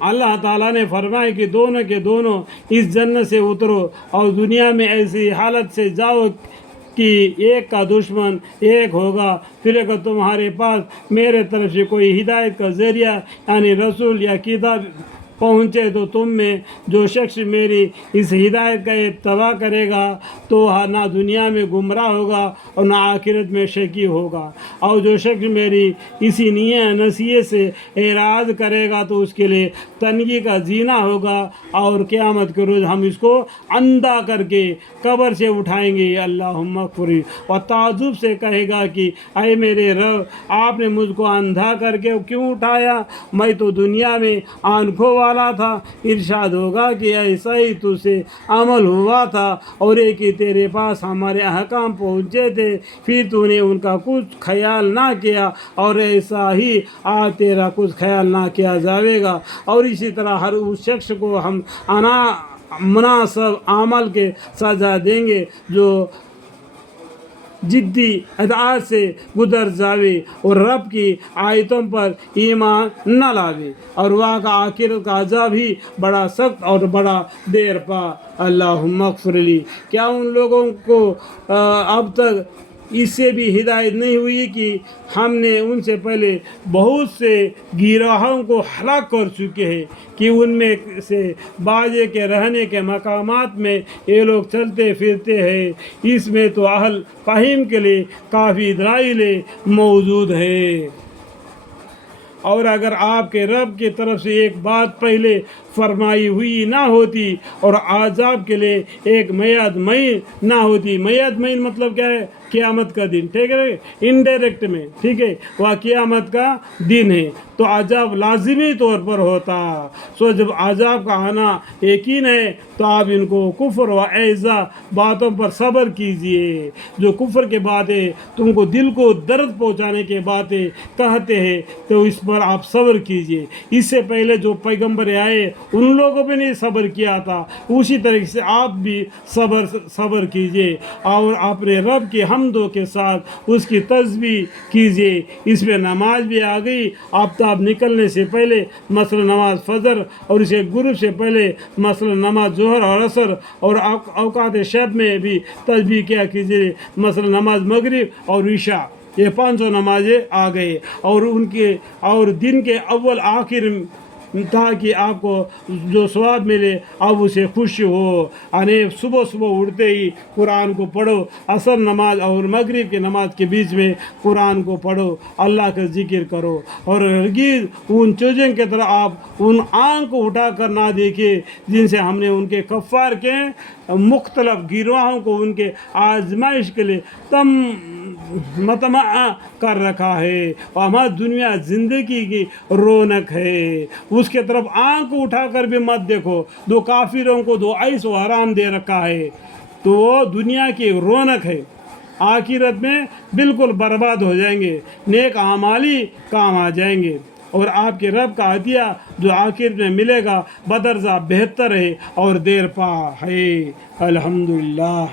اللہ تعالیٰ نے فرمایا کہ دونوں کے دونوں اس جنت سے اترو اور دنیا میں ایسی حالت سے جاؤ کہ ایک کا دشمن ایک ہوگا، پھر اگر تمہارے پاس میرے طرف سے کوئی ہدایت کا ذریعہ یعنی رسول یا کتاب پہنچے تو تم میں جو شخص میری اس ہدایت کا اتباع کرے گا تو نہ دنیا میں گمراہ ہوگا اور نہ آخرت میں شقی ہوگا، اور جو شخص میری اسی نصیحت سے اعراض کرے گا تو اس کے لیے تنگی کا زینہ ہوگا، اور قیامت کے روز ہم اس کو اندھا کر کے قبر سے اٹھائیں گے۔ اللہم اغفر، اور تعجب سے کہے گا کہ اے میرے رب، آپ نے مجھ کو اندھا کر کے کیوں اٹھایا؟ میں تو دنیا میں آنکھوں والا تھا۔ ارشاد ہوگا کہ ایسا ہی تجھ سے عمل ہوا تھا، اور ایک ہی تیرے پاس ہمارے احکام پہنچے تھے، پھر تو نے ان کا کچھ خیال نہ کیا، اور ایسا ہی آج تیرا کچھ خیال نہ کیا جاوے گا۔ اور اسی طرح ہر اس شخص کو ہم مناسب عمل کے سزا دیں گے جو جدی اطاعت سے گزر جاوے اور رب کی آیتوں پر ایمان نہ لاوے، اور وہاں کا آخرت کا عذاب ہی بڑا سخت اور بڑا دیر پا۔ اللہم اغفر لی، کیا ان لوگوں کو اب تک اس سے بھی ہدایت نہیں ہوئی کہ ہم نے ان سے پہلے بہت سے گروہوں کو ہلاک کر چکے ہیں کہ ان میں سے بعض کے رہنے کے مقامات میں یہ لوگ چلتے پھرتے ہیں، اس میں تو اہل فہم کے لیے کافی دلائل موجود ہے۔ اور اگر آپ کے رب کی طرف سے ایک بات پہلے فرمائی ہوئی نہ ہوتی اور عذاب کے لیے ایک میعاد معین نہ ہوتی، میعاد معین مطلب کیا ہے؟ قیامت کا دن، ٹھیک ہے، انڈائریکٹ میں، ٹھیک ہے، وہ قیامت کا دن ہے تو عذاب لازمی طور پر ہوتا۔ سو جب عذاب کا آنا یقین ہے تو آپ ان کو کفر و ایذا باتوں پر صبر کیجئے، جو کفر کے باتیں تم کو دل کو درد پہنچانے کے باتیں کہتے ہیں تو اس پر آپ صبر کیجئے۔ اس سے پہلے جو پیغمبر آئے ان لوگوں پہ نہیں صبر کیا تھا، اسی طریقے سے آپ بھی صبر کیجئے، اور اپنے رب کے حمدوں کے ساتھ اس کی تسبیح کیجئے۔ اس میں نماز بھی آ گئی، آفتاب نکلنے سے پہلے مثلا نماز فجر، اور اسے غروب سے پہلے مثلا نماز ظہر اور عصر، اور اوقات شب میں بھی تسبیح کیا کیجئے، مثلا نماز مغرب اور عشاء، یہ پانچوں نمازیں آ گئے، اور ان کے اور دن کے اول آخر تاکہ آپ کو جو ثواب ملے اب اسے خوش ہو، یعنی صبح اٹھتے ہی قرآن کو پڑھو، عصر نماز اور مغرب کی نماز کے بیچ میں قرآن کو پڑھو، اللہ کا ذکر کرو، اور ہرگز ان چیزوں کی طرح آپ ان آنکھ کو اٹھا کر نہ دیکھے جن سے ہم نے ان کے کفار کے مختلف گروہوں کو ان کے آزمائش کے لیے مطمع کر رکھا ہے، اور ہماری دنیا زندگی کی رونق ہے، اس کے طرف آنکھ اٹھا کر بھی مت دیکھو۔ دو کافروں کو دو عیش و آرام دے رکھا ہے تو وہ دنیا کی رونق ہے، آخرت میں بالکل برباد ہو جائیں گے، نیک اعمال ہی کام آ جائیں گے، اور آپ کے رب کا عطیہ جو آخر میں ملے گا بدرجہ بہتر ہے اور دیر پا ہے۔ الحمدللہ۔